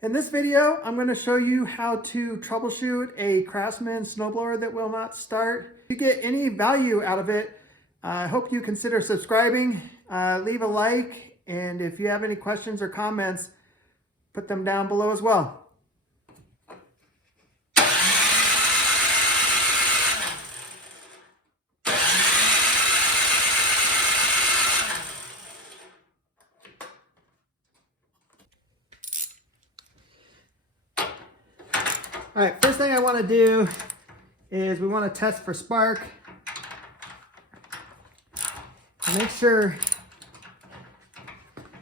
In this video, I'm going to show you how to troubleshoot a Craftsman Snowblower that will not start. If you get any value out of it, I hope you consider subscribing, leave a like, and if you have any questions or comments, put them down below as well. All right, first thing I want to do is we want to test for spark. Make sure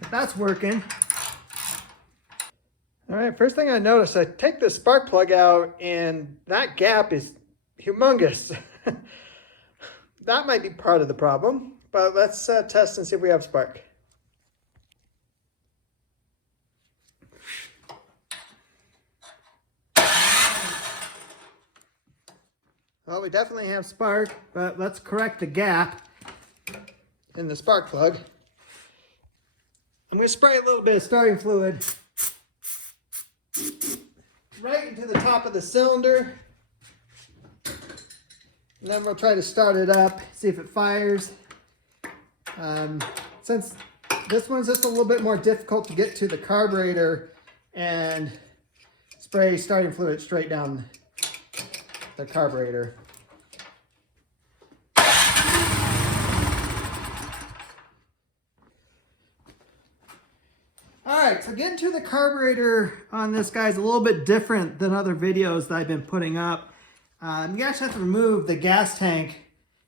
that that's working. All right, first thing I notice, I take the spark plug out and that gap is humongous. That might be part of the problem, but let's test and see if we have spark. Well, we definitely have spark, but let's correct the gap in the spark plug. I'm going to spray a little bit of starting fluid right into the top of the cylinder. And then we'll try to start it up, see if it fires. Since this one's just a little bit more difficult to get to the carburetor and spray starting fluid straight down the carburetor. Alright, so getting to the carburetor on this guy is a little bit different than other videos that I've been putting up. You actually have to remove the gas tank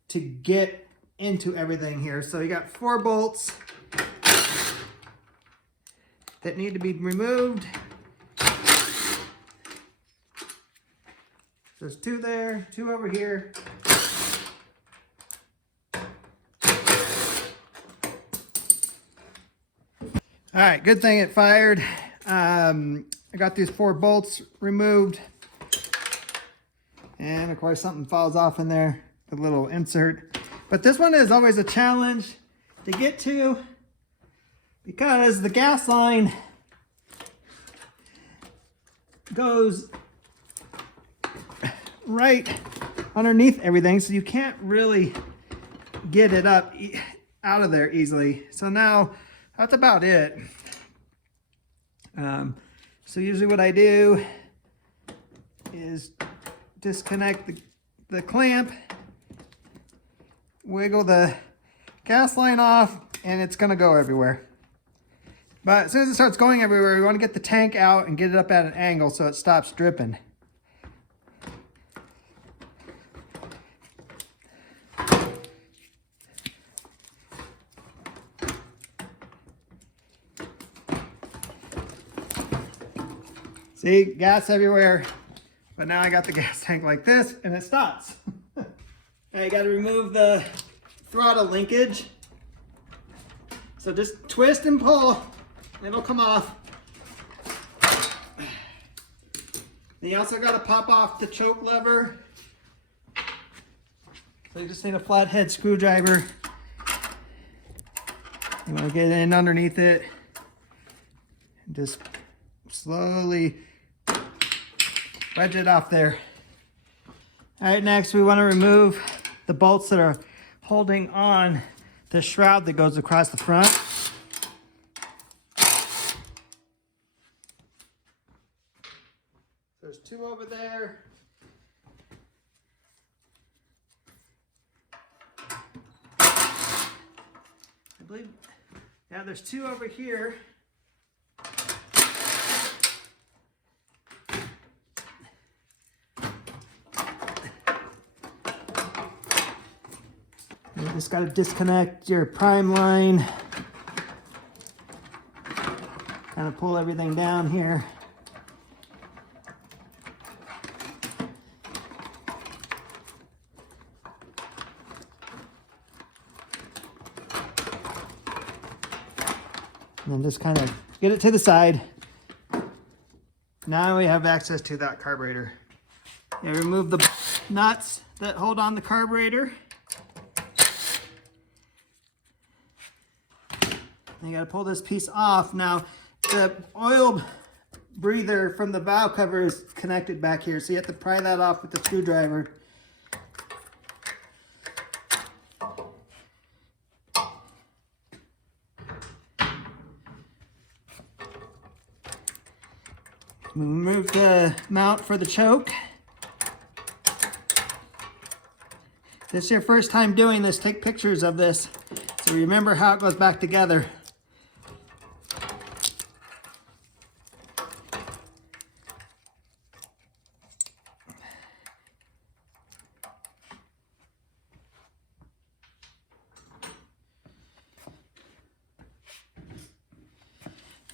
to get into everything here. So you got 4 bolts that need to be removed. There's 2 there, 2 over here. All right, good thing it fired. I got these 4 bolts removed. And of course something falls off in there, a little insert. But this one is always a challenge to get to because the gas line goes right underneath everything, so you can't really get it up out of there easily. So now that's about it. So usually what I do is disconnect the clamp, wiggle the gas line off, and it's gonna go everywhere. But as soon as it starts going everywhere, we want to get the tank out and get it up at an angle so it stops dripping. See, gas everywhere, but now I got the gas tank like this and it stops. Now you got to remove the throttle linkage. So just twist and pull, and it'll come off. Then you also got to pop off the choke lever. So you just need a flathead screwdriver. You want to get in underneath it and just slowly wedge it off there. All right, next we want to remove the bolts that are holding on the shroud that goes across the front. There's 2 over there. I believe, yeah, there's 2 over here. You just got to disconnect your prime line. Kind of pull everything down here. And then just kind of get it to the side. Now we have access to that carburetor. You remove the nuts that hold on the carburetor. You got to pull this piece off. Now, the oil breather from the valve cover is connected back here, so you have to pry that off with the screwdriver. Remove the mount for the choke. If this is your first time doing this, take pictures of this so remember how it goes back together.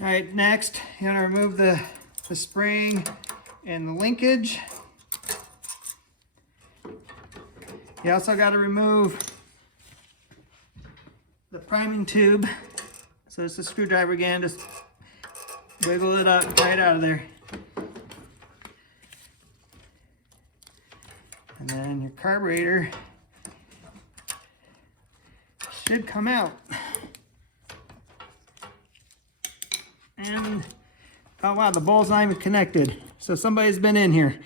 All right, next, you're gonna remove the spring and the linkage. You also got to remove the priming tube. So it's a screwdriver again, just wiggle it up right out of there. And then your carburetor should come out. And oh wow, the bowl's not even connected. So somebody's been in here.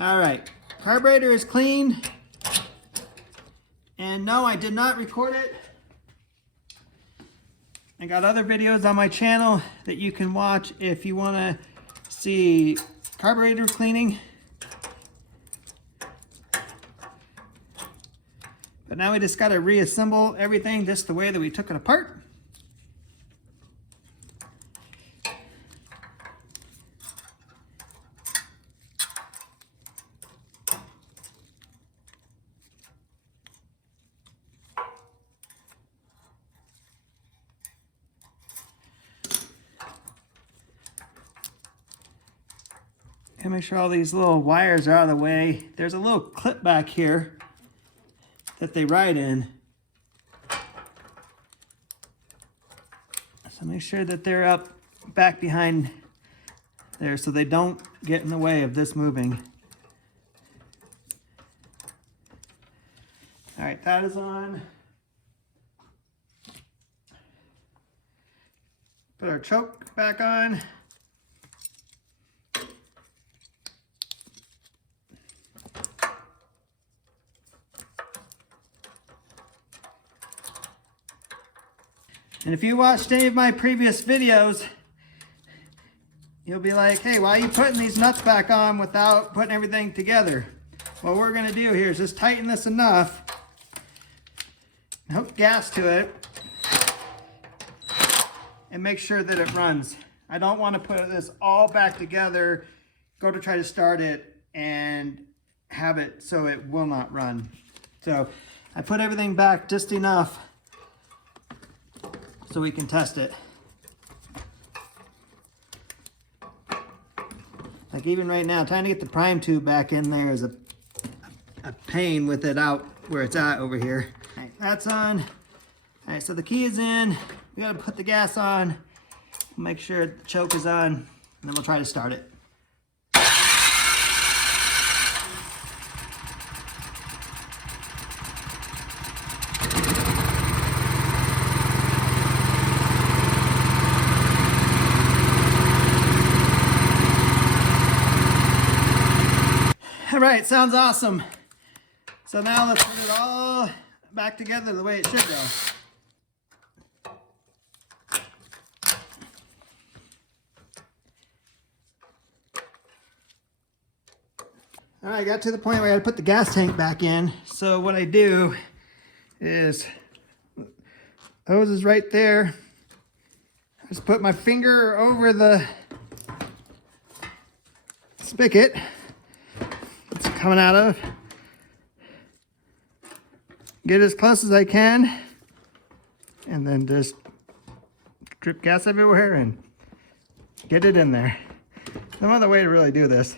All right, carburetor is clean. And no, I did not record it. I got other videos on my channel that you can watch if you want to see carburetor cleaning. But now we just got to reassemble everything just the way that we took it apart. And make sure all these little wires are out of the way. There's a little clip back here that they ride in. So make sure that they're up back behind there so they don't get in the way of this moving. All right, that is on. Put our choke back on. And if you watched any of my previous videos, you'll be like, hey, why are you putting these nuts back on without putting everything together? What we're gonna do here is just tighten this enough, hook gas to it, and make sure that it runs. I don't want to put this all back together, go to try to start it, and have it so it will not run. So I put everything back just enough so we can test it. Like even right now, trying to get the prime tube back in there is a pain with it out where it's at over here. All right, that's on. All right, so the key is in. We gotta put the gas on, make sure the choke is on, and then we'll try to start it. All right, sounds awesome. So now let's put it all back together the way it should go. All right, I got to the point where I had to put the gas tank back in. So what I do is, hose is right there. I just put my finger over the spigot it's coming out of. Get as close as I can, and then just drip gas everywhere and get it in there. No other way to really do this.